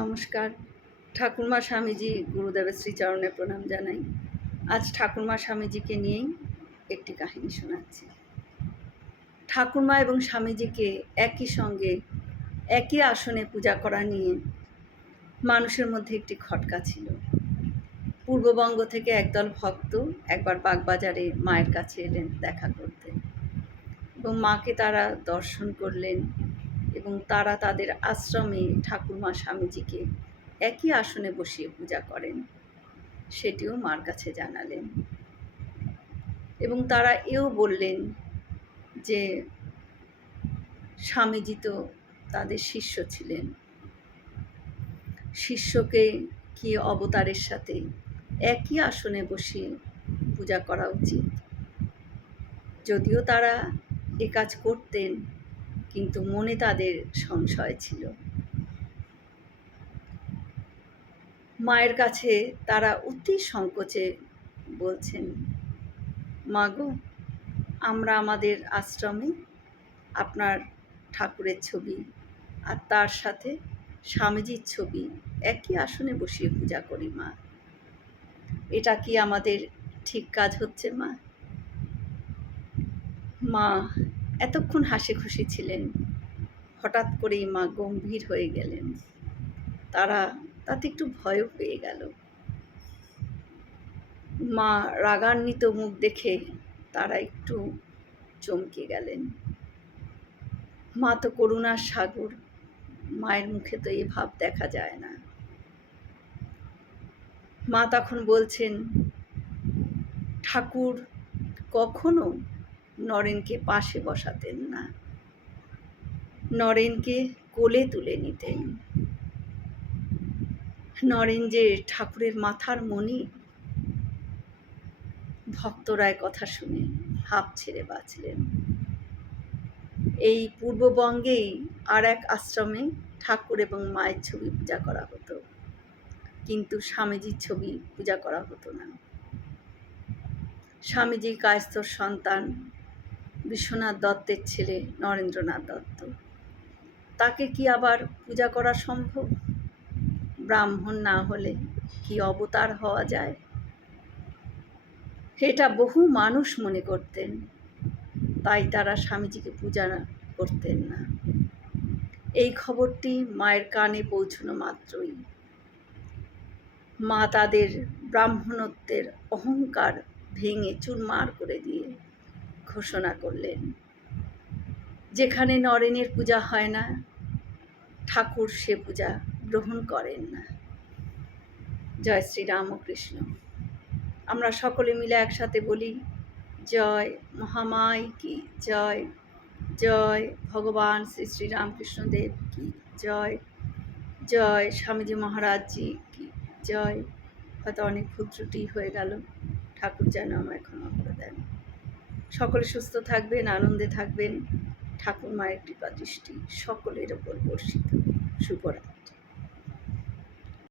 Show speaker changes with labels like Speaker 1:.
Speaker 1: নমস্কার। ঠাকুরমা স্বামীজি গুরুদেবের শ্রীচরণে প্রণাম জানাই। আজ ঠাকুরমা স্বামীজিকে নিয়েই একটি কাহিনী শোনাচ্ছি। ঠাকুরমা এবং স্বামীজিকে একই সঙ্গে একই আসনে পূজা করা নিয়ে মানুষের মধ্যে একটি খটকা ছিল। পূর্ববঙ্গ থেকে একদল ভক্ত একবার বাগবাজারে মায়ের কাছে এলেন দেখা করতে এবং মাকে তারা দর্শন করলেন এবং তারা তাদের আশ্রমে ঠাকুরমা স্বামীজিকে একই আসনে বসিয়ে পূজা করেন, সেটিও মার কাছে জানালেন। এবং তারা এও বললেন যে, স্বামীজি তো তাদের শিষ্য ছিলেন। শিষ্যকে কি অবতারের সাথে একই আসনে বসিয়ে পূজা করা উচিত? যদিও তারা এ কাজ করতেন কিন্তু মনে তাদের সংশয় ছিল। মায়ের কাছে তারা অতি সংকোচে বলছেন মাগো আমরা আমাদের আশ্রমে আপনার ঠাকুরের ছবি আর তার সাথে স্বামীজির ছবি একই আসনে বসিয়ে পূজা করি, মা। এটা কি আমাদের ঠিক কাজ হচ্ছে, মা? মা এতক্ষণ হাসি খুশি ছিলেন। হঠাৎ করেই মা গম্ভীর হয়ে গেলেন। তারা, তাতে একটু ভয়ও পেয়ে গেল। মা রাগান্বিত মুখ দেখে তারা একটু চমকে গেলেন। মা তো করুণার সাগর, মায়ের মুখে তো এই ভাব দেখা যায় না। মা তখন বলছেন, ঠাকুর, কখনো নরেনকে পাশে বসাতেন না। নরেনকে কোলে তুলে নিতেন। নরেন যে ঠাকুরের মাথার মণি ভক্তরায় কথা শুনে হাঁপ ছেড়ে বাঁচলেন। এই পূর্ববঙ্গেই আর এক আশ্রমে ঠাকুর এবং মায়ের ছবি পূজা করা হতো। কিন্তু স্বামীজির ছবি পূজা করা হতো না। স্বামীজি কায়স্থর সন্তান বিশ্বনাথ দত্তের ছেলে নরেন্দ্রনাথ দত্ত। তাকে কি আবার পূজা করা সম্ভব? ব্রাহ্মণ না হলে কি অবতার হওয়া যায়? এটা বহু মানুষ মনে করতেন, তাই তারা স্বামীজিকে পূজা করতেন না। এই খবরটি মায়ের কানে পৌঁছনো মাত্রই। মা তাদের ব্রাহ্মণত্বের অহংকার ভেঙে চুরমার করে দিয়ে ঘোষণা করলেন। যেখানে নরেনের পূজা হয় না, ঠাকুর সে পূজা গ্রহণ করেন না। জয় শ্রী রামকৃষ্ণ আমরা সকলে মিলে একসাথে বলি, জয় মহামায় কি, জয় জয় ভগবান শ্রী শ্রী রামকৃষ্ণদেব কি, জয় জয় স্বামীজি মহারাজজি কি, জয়। হয়তো অনেক ক্ষুদ্রটি হয়ে গেল। ঠাকুর যেন আমায় ক্ষমা করে দেন। সকলে সুস্থ থাকবেন আনন্দে থাকবেন। ঠাকুর মায়ের কৃপা দৃষ্টি সকলের ওপর বর্ষিত। শুভরাত্রি।